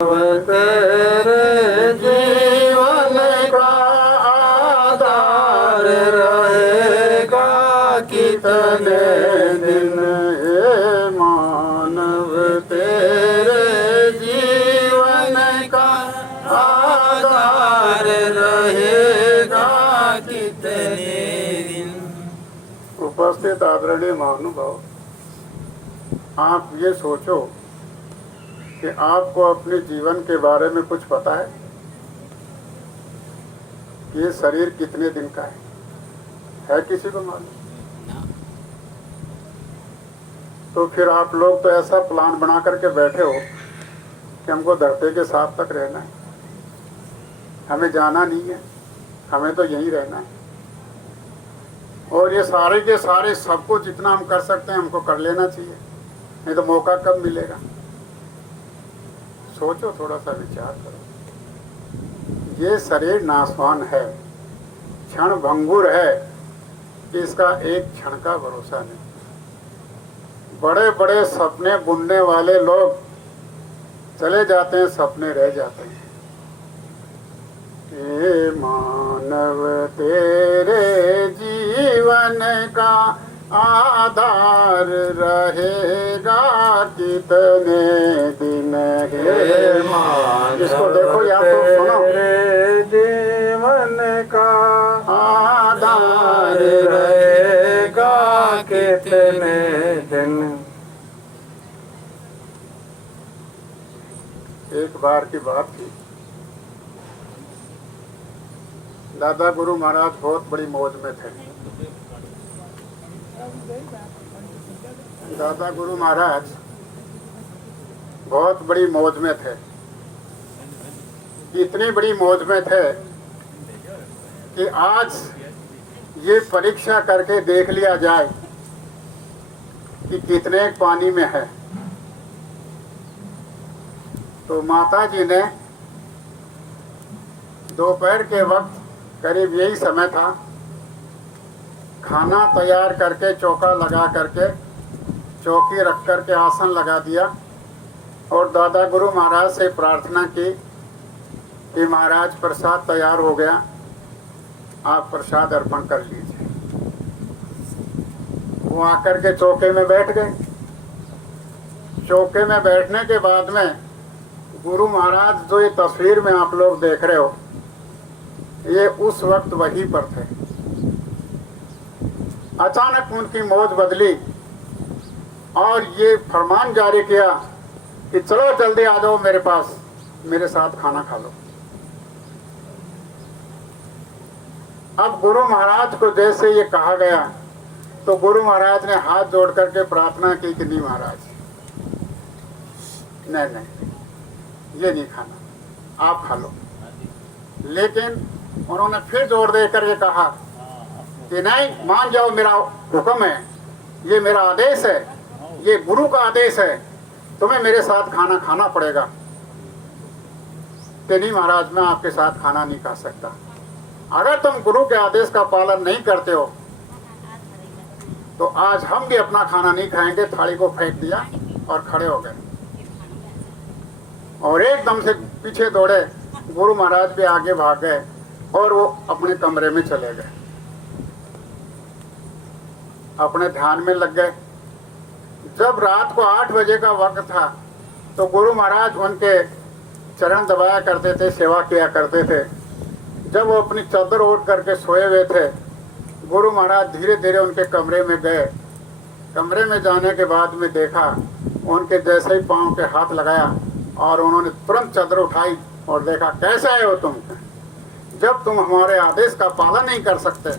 तेरे जीवन का आधार रहेगा कितने दिन, हे मानव तेरे जीवन का आधार रहेगा कितने दिन। उपस्थित आदरणीय महानुभाव, आप ये सोचो कि आपको अपने जीवन के बारे में कुछ पता है कि ये शरीर कितने दिन का है किसी को मालूम? तो फिर आप लोग तो ऐसा प्लान बना करके बैठे हो कि हमको धरती के साथ तक रहना है, हमें जाना नहीं है, हमें तो यहीं रहना है। और ये सारे के सारे सब कुछ जितना हम कर सकते हैं हमको कर लेना चाहिए, नहीं तो मौका कब मिलेगा? सोचो, थोड़ा सा विचार करो। ये शरीर नाशवान है, क्षण भंगुर है, इसका एक क्षण का भरोसा नहीं। बड़े बड़े सपने बुनने वाले लोग चले जाते हैं, सपने रह जाते हैं। हे मानव तेरे जीवन का आधार रहेगा कितने दिन, हे मानव इसको देखो या तो सुनो। तेरे जीवन का आधार रहेगा कितने दिन। एक बार की बात थी, दादा गुरु महाराज बहुत बड़ी मौज में थे। दादा गुरु महाराज बहुत बड़ी मौज में थे। इतनी बड़ी मौज में थे कि आज ये परीक्षा करके देख लिया जाए कि कितने पानी में है। तो माता जी ने दोपहर के वक्त, करीब यही समय था, खाना तैयार करके चौका लगा करके चौकी रख करके आसन लगा दिया और दादा गुरु महाराज से प्रार्थना की कि महाराज प्रसाद तैयार हो गया, आप प्रसाद अर्पण कर लीजिए। वो आकर के चौके में बैठ गए। चौके में बैठने के बाद में गुरु महाराज जो ये तस्वीर में आप लोग देख रहे हो, ये उस वक्त वहीं पर थे। अचानक उनकी मौज बदली और ये फरमान जारी किया कि चलो जल्दी आ जाओ मेरे पास, मेरे साथ खाना खा लो। अब गुरु महाराज को जैसे ये कहा गया तो गुरु महाराज ने हाथ जोड़ करके प्रार्थना की कि नहीं महाराज, नहीं, ये नहीं खाना, आप खा लो। लेकिन उन्होंने फिर जोर दे कर ये कहा कि नहीं, मान जाओ, मेरा हुक्म है, ये मेरा आदेश है, ये गुरु का आदेश है, तुम्हें मेरे साथ खाना खाना पड़ेगा। कि नहीं महाराज, मैं आपके साथ खाना नहीं खा सकता। अगर तुम गुरु के आदेश का पालन नहीं करते हो तो आज हम भी अपना खाना नहीं खाएंगे। थाली को फेंक दिया और खड़े हो गए और एकदम से पीछे दौड़े। गुरु महाराज भी आगे भाग गए और वो अपने कमरे में चले गए, अपने ध्यान में लग गए। जब रात को 8 बजे का वक्त था तो गुरु महाराज उनके चरण दबाया करते थे, सेवा किया करते थे। जब वो अपनी चादर ओढ़ करके सोए हुए थे, गुरु महाराज धीरे धीरे उनके कमरे में गए। कमरे में जाने के बाद में देखा, उनके जैसे ही पाँव के हाथ लगाया और उन्होंने तुरंत चादर उठाई और देखा, कैसे आए हो तुम? जब तुम हमारे आदेश का पालन नहीं कर सकते,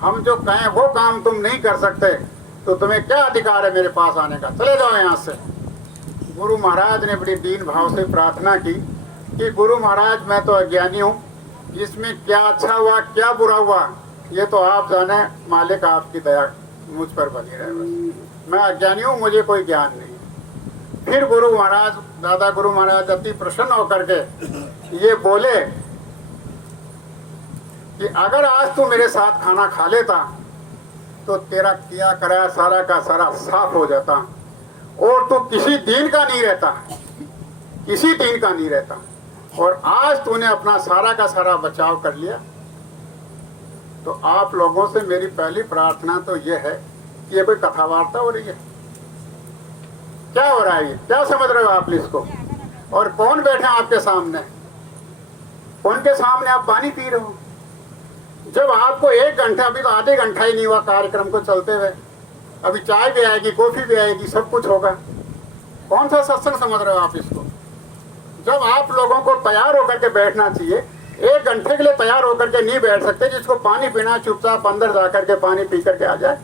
हम जो कहें वो काम तुम नहीं कर सकते, तो तुम्हें क्या अधिकार है मेरे पास आने का? चले जाओ यहाँ से। गुरु महाराज ने बड़ी दीन भाव से प्रार्थना की कि गुरु महाराज, मैं तो अज्ञानी हूँ, इसमें क्या अच्छा हुआ क्या बुरा हुआ ये तो आप जाने, मालिक आपकी दया मुझ पर बनी रहे। बस मैं अज्ञानी हूँ, मुझे कोई ज्ञान नहीं। फिर गुरु महाराज, दादा गुरु महाराज अति प्रसन्न होकर के ये बोले कि अगर आज तू मेरे साथ खाना खा लेता तो तेरा किया कराया सारा का सारा साफ हो जाता और तू किसी दिन का नहीं रहता। किसी दिन का नहीं रहता। और आज तूने अपना सारा का सारा बचाव कर लिया। तो आप लोगों से मेरी पहली प्रार्थना तो यह है कि ये कोई कथा वार्ता हो रही है, क्या हो रहा है, ये क्या समझ रहे हो आप इसको? और कौन बैठे आपके सामने, उनके सामने आप पानी पी रहे हो? जब आपको 1 घंटा, अभी तो आधे घंटा ही नहीं हुआ कार्यक्रम को चलते हुए, अभी चाय भी आएगी, कॉफी भी आएगी, सब कुछ होगा। कौन सा सत्संग समझ रहे हो आप इसको? जब आप लोगों को तैयार होकर के बैठना चाहिए, 1 घंटे के लिए तैयार होकर के नहीं बैठ सकते। जिसको पानी पीना चुपचाप अंदर जाकर के पानी पी करके आ जाए।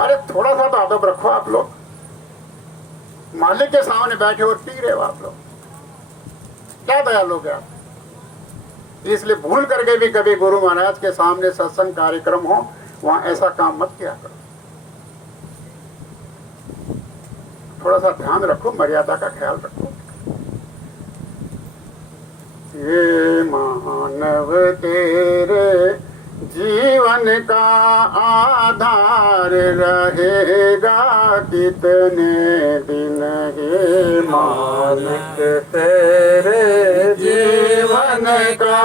अरे थोड़ा सा तो अदब रखो आप लोग। मालिक के सामने बैठे और पी रहे हो आप लोग, क्या दयालु हो आप? इसलिए भूल करके भी कभी गुरु महाराज के सामने सत्संग कार्यक्रम हो, वहां ऐसा काम मत किया करो। थोड़ा सा ध्यान रखो, मर्यादा का ख्याल रखो। ये मानव तेरे जीवन का आधार रहेगा कितने दिन, हे मालिक तेरे जीवन का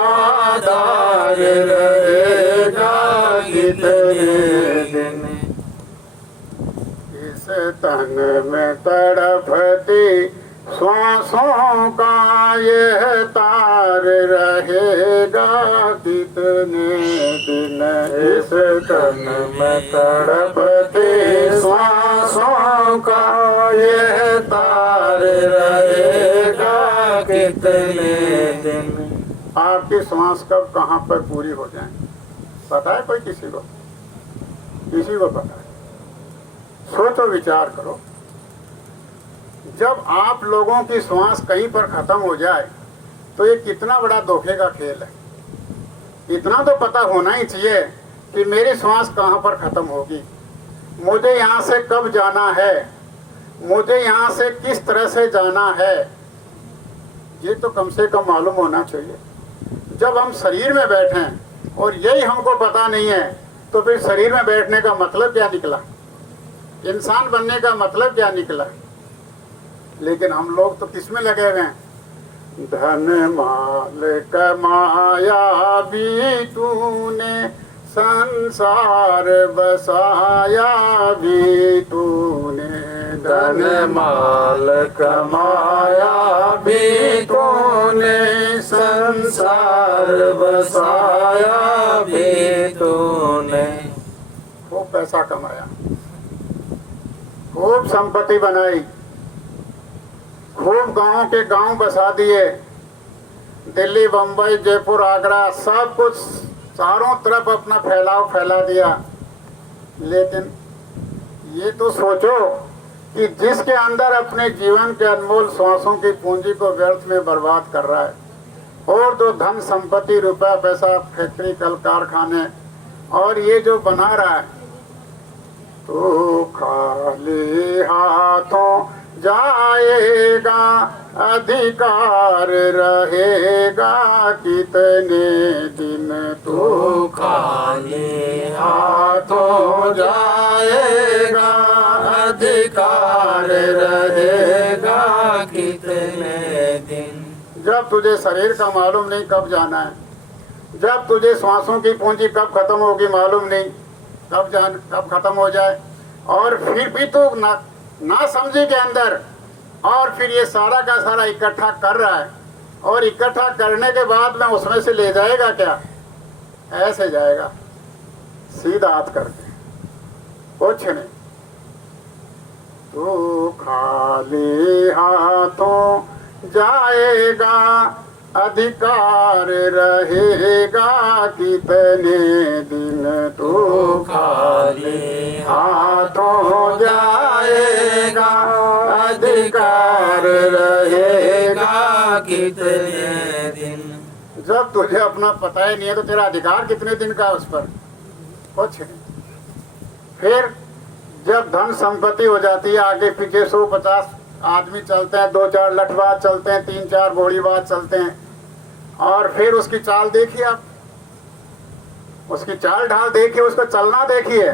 आधार रहेगा कितने दिन। इस तन में तड़पती श्वासों का यह तार रहेगा कितने दिन। इस तन में तड़पते श्वासों का यह तार रहेगा कितने दिन। आपकी श्वास कब कहाँ पर पूरी हो जाए पता है कोई? किसी को पता है? सोचो, विचार करो। जब आप लोगों की श्वास कहीं पर खत्म हो जाए तो ये कितना बड़ा धोखे का खेल है। इतना तो पता होना ही चाहिए कि मेरी श्वास कहाँ पर खत्म होगी, मुझे यहाँ से कब जाना है, मुझे यहाँ से किस तरह से जाना है, ये तो कम से कम मालूम होना चाहिए। जब हम शरीर में बैठें और यही हमको पता नहीं है तो फिर शरीर में बैठने का मतलब क्या निकला, इंसान बनने का मतलब क्या निकला? लेकिन हम लोग तो किसमें लगे हुए हैं? धन माल कमाया भी तूने, संसार बसाया भी तूने। धन माल कमाया भी तूने, संसार बसाया भी तूने। खूब पैसा कमाया, खूब संपत्ति बनाई, खूब गांव के गांव बसा दिए, दिल्ली, बम्बई, जयपुर, आगरा, सब कुछ चारों तरफ अपना फैलाव फैला दिया। लेकिन ये तो सोचो कि जिसके अंदर अपने जीवन के अनमोल श्वासों की पूंजी को व्यर्थ में बर्बाद कर रहा है, और जो धन संपत्ति, रुपया पैसा, फैक्ट्री, कल कारखाने और ये जो बना रहा है, तो खाली हाथों जाएगा, अधिकार रहेगा कितने दिन। तू खाली हाथों जाएगा, अधिकार रहेगा कितने दिन। जब तुझे शरीर का मालूम नहीं कब जाना है, जब तुझे श्वासों की पूंजी कब खत्म होगी मालूम नहीं, कब खत्म हो जाए, और फिर भी तू ना समझे के अंदर, और फिर ये सारा का सारा इकट्ठा कर रहा है, और इकट्ठा करने के बाद में उसमें से ले जाएगा क्या? ऐसे जाएगा सीधा हाथ करके, कुछ नहीं। तू खाली हाथों जाएगा, अधिकार रहेगा कितने दिन। तू खाली हाथों जाएगा, अधिकार रहेगा कितने दिन। जब तुझे अपना पता ही नहीं है तो तेरा अधिकार कितने दिन का उस पर? कुछ नहीं। फिर जब धन संपत्ति हो जाती है, आगे पीछे 150 आदमी चलते हैं, 2-4 लठबाज चलते हैं, 3-4 घोड़ीबाज चलते हैं, और फिर उसकी चाल देखिए आप, उसकी चाल ढाल देखिए, उसको चलना देखिए।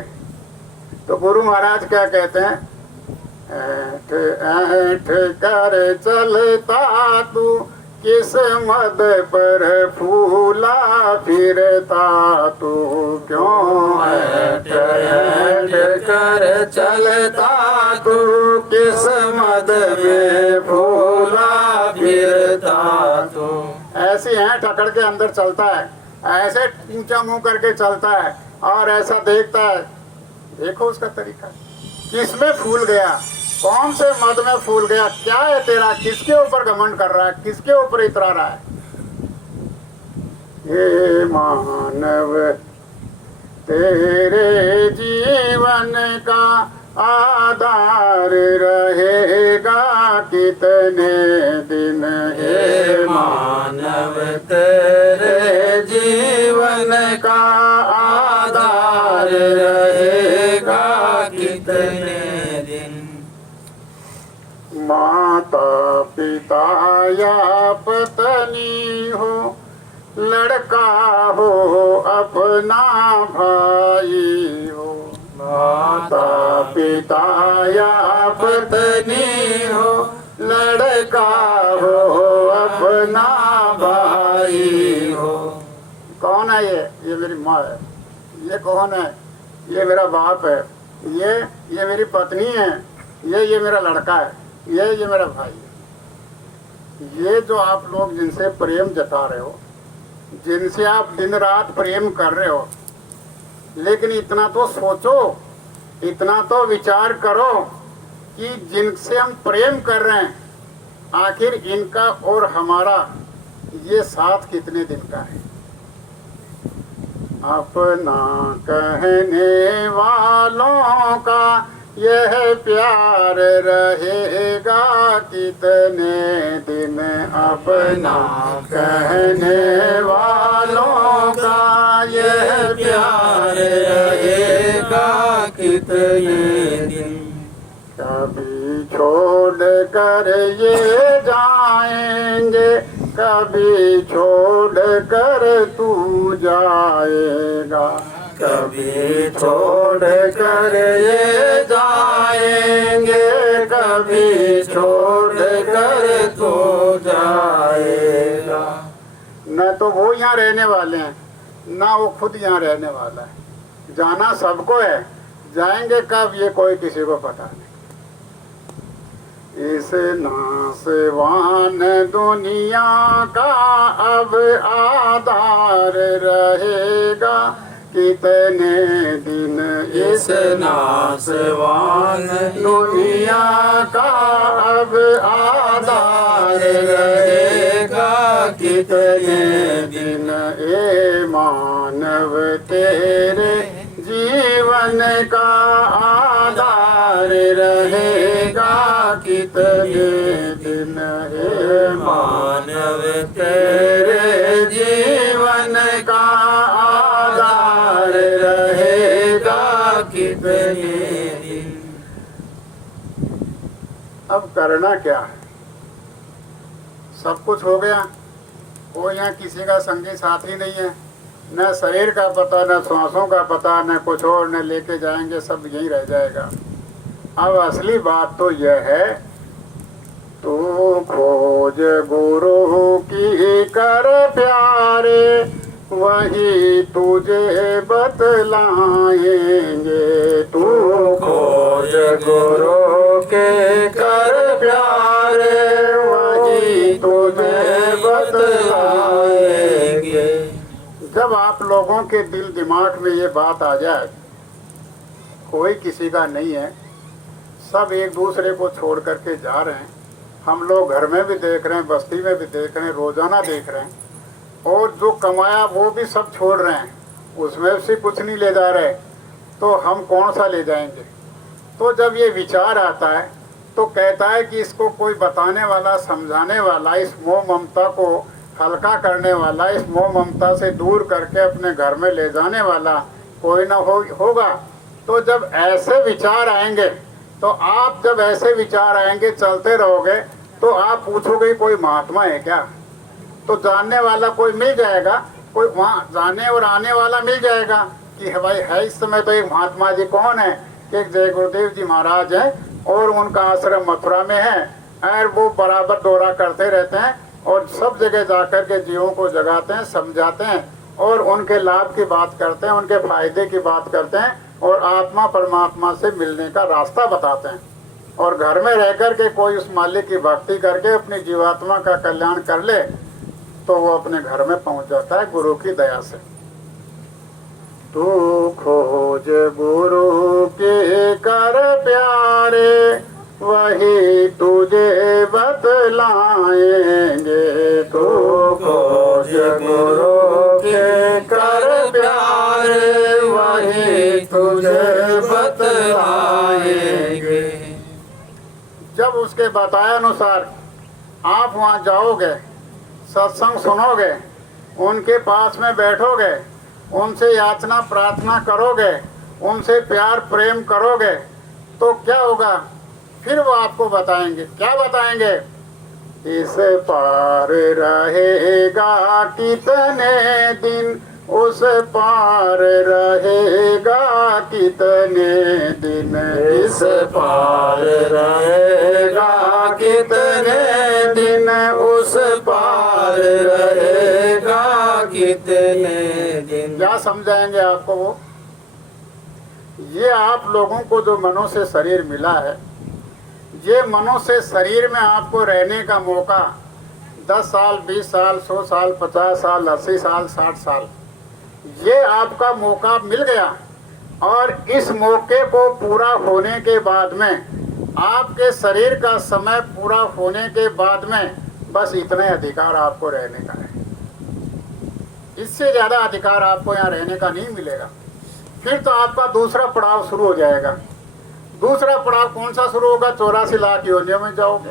तो गुरु महाराज क्या कहते हैं ऐठ ऐठ कर चलता तू, किस मद पर फूला फिरता तू, क्यों ऐठ ऐठ कर चलता तू, किस मद में फूला फिरता तू। ऐसी ऐठ अकड़ के अंदर चलता है, ऐसे ऊंचा मुंह करके चलता है और ऐसा देखता है। देखो उसका तरीका, किसमें फूल गया, कौन से मद में फूल गया, क्या है तेरा, किसके ऊपर घमंड कर रहा है, किसके ऊपर इतरा रहा है। ये मानव तेरे जीवन का आधार रहेगा कितने दिन, हे मानव तेरे जीवन का आधार रहेगा कितने दिन। माता पिता या पत्नी हो, लड़का हो अपना भाई हो, माता पिता या पत्नी हो, लड़का हो अपना भाई हो। कौन है ये मेरी माँ है, ये कौन है, ये मेरा बाप है, ये मेरी पत्नी है, ये मेरा लड़का है, ये मेरा भाई है। ये जो आप लोग जिनसे प्रेम जता रहे हो, जिनसे आप दिन रात प्रेम कर रहे हो, लेकिन इतना तो सोचो, इतना तो विचार करो कि जिनसे हम प्रेम कर रहे हैं, आखिर इनका और हमारा ये साथ कितने दिन का है। अपना कहने वालों का यह प्यार रहेगा कितने दिन, अपना कहने वालों का यह प्यार रहेगा कितने दिन। कभी छोड़ कर ये जाएंगे, कभी छोड़ कर तू जाएगा, कभी छोड़ कर ये जाएंगे, कभी छोड़ कर तू जाएगा। न तो वो यहाँ रहने वाले हैं, ना वो खुद यहाँ रहने वाला है। जाना सबको है, जाएंगे कब ये कोई किसी को पता नहीं। इस नासवान दुनिया का अब आधार रहेगा कितने दिन, इस नासवान दुनिया का अब आधार रहेगा कितने दिन। ए मानव तेरे जीवन का आधार रहेगा कितने दिन, हे मानव तेरे जीवन का आधार रहेगा कितने दिन। अब करना क्या है, सब कुछ हो गया, वो यहाँ किसी का संगी साथी नहीं है, न शरीर का पता, न सांसों का पता, न कुछ और, न लेके जाएंगे, सब यहीं रह जाएगा। अब असली बात तो यह है, तू खोज गुरु की कर प्यारे, वही तुझे बतलाएंगे। तू खोज गुरु के कर प्यारे, वही तुझे बतलाएंगे। जब आप लोगों के दिल दिमाग में ये बात आ जाए, कोई किसी का नहीं है, सब एक दूसरे को छोड़ करके जा रहे हैं। हम लोग घर में भी देख रहे हैं, बस्ती में भी देख रहे हैं, रोजाना देख रहे हैं, और जो कमाया वो भी सब छोड़ रहे हैं, उसमें से कुछ नहीं ले जा रहे, तो हम कौन सा ले जाएंगे। तो जब ये विचार आता है तो कहता है कि इसको कोई बताने वाला, समझाने वाला, इस मोह ममता को हल्का करने वाला, इस मोह ममता से दूर करके अपने घर में ले जाने वाला कोई ना होगा। तो जब ऐसे विचार आएंगे, तो आप जब ऐसे विचार आएंगे, चलते रहोगे, तो आप पूछोगे कोई महात्मा है क्या, तो जानने वाला कोई मिल जाएगा, कोई वहाँ जाने और आने वाला मिल जाएगा कि भाई है इस समय तो एक महात्मा जी। कौन है? कि एक जय गुरुदेव जी महाराज हैं, और उनका आश्रम मथुरा में है, और वो बराबर दौरा करते रहते हैं और सब जगह जाकर के जीवों को जगाते हैं, समझाते हैं और उनके लाभ की बात करते हैं, उनके फायदे की बात करते हैं और आत्मा परमात्मा से मिलने का रास्ता बताते हैं। और घर में रह कर के कोई उस मालिक की भक्ति करके अपनी जीवात्मा का कल्याण कर ले तो वो अपने घर में पहुंच जाता है गुरु की दया से। तू खोज गुरु के कर प्यारे, वही तुझे बतलाएंगे। तू खोज गुरु के कर प्यारे, वही तुझे बतलाएंगे। जब उसके बताए अनुसार आप वहाँ जाओगे, सत्संग सुनोगे, उनके पास में बैठोगे, उनसे याचना प्रार्थना करोगे, उनसे प्यार प्रेम करोगे तो क्या होगा? फिर वो आपको बताएंगे। क्या बताएंगे? इस पार रहेगा कितने दिन, उस पार रहेगा कितने दिन, इस पार रहेगा कितने दिन, उस पार रहेगा कितने दिन। क्या समझाएंगे आपको वो? ये आप लोगों को जो मनुष्य शरीर मिला है, ये मनुष्य शरीर में आपको रहने का मौका 10 साल, 20 साल, 100 साल, 50 साल, 80 साल, 60 साल, ये आपका मौका मिल गया। और इस मौके को पूरा होने के बाद में, आपके शरीर का समय पूरा होने के बाद में, बस इतने अधिकार आपको रहने का है। इससे ज़्यादा अधिकार आपको यहाँ रहने का नहीं मिलेगा। फिर तो आपका दूसरा पड़ाव शुरू हो जाएगा। दूसरा पड़ाव कौन सा शुरू होगा? 84 लाख योनियों में जाओगे।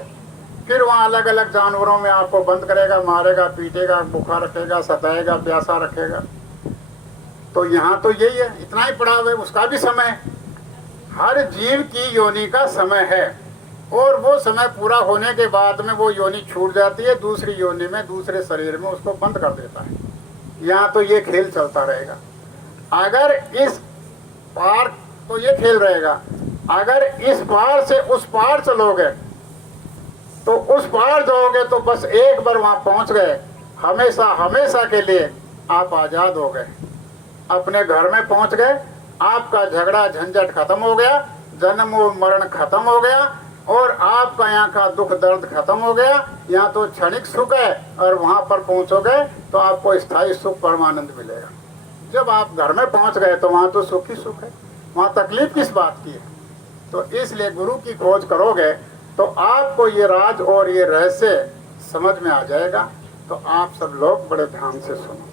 फिर वहाँ अलग अलग जानवरों में आपको बंद करेगा, मारेगा, पीटेगा, भूखा रखेगा, सताएगा, प्यासा रखेगा। तो यहाँ तो यही है, इतना ही पड़ाव है। उसका भी समय, हर जीव की योनि का समय है और वो समय पूरा होने के बाद में वो योनि छूट जाती है, दूसरी योनि में, दूसरे शरीर में उसको बंद कर देता है। यहाँ तो ये खेल चलता रहेगा। अगर इस पार तो ये खेल रहेगा, अगर इस पार से उस पार चलोगे तो उस पार जाओगे तो बस एक बार वहाँ पहुँच गए, हमेशा हमेशा के लिए आप आज़ाद हो गए, अपने घर में पहुँच गए। आपका झगड़ा झंझट खत्म हो गया, जन्म और मरण खत्म हो गया और आपका यहाँ का दुख दर्द खत्म हो गया। यहाँ तो क्षणिक सुख है और वहाँ पर पहुँचोगे तो आपको स्थायी सुख परमानंद मिलेगा। जब आप घर में पहुँच गए तो वहाँ तो सुख ही सुख है, वहाँ तकलीफ किस बात की है? तो इसलिए गुरु की खोज करोगे तो आपको ये राज और ये रहस्य समझ में आ जाएगा। तो आप सब लोग बड़े ध्यान से सुनो।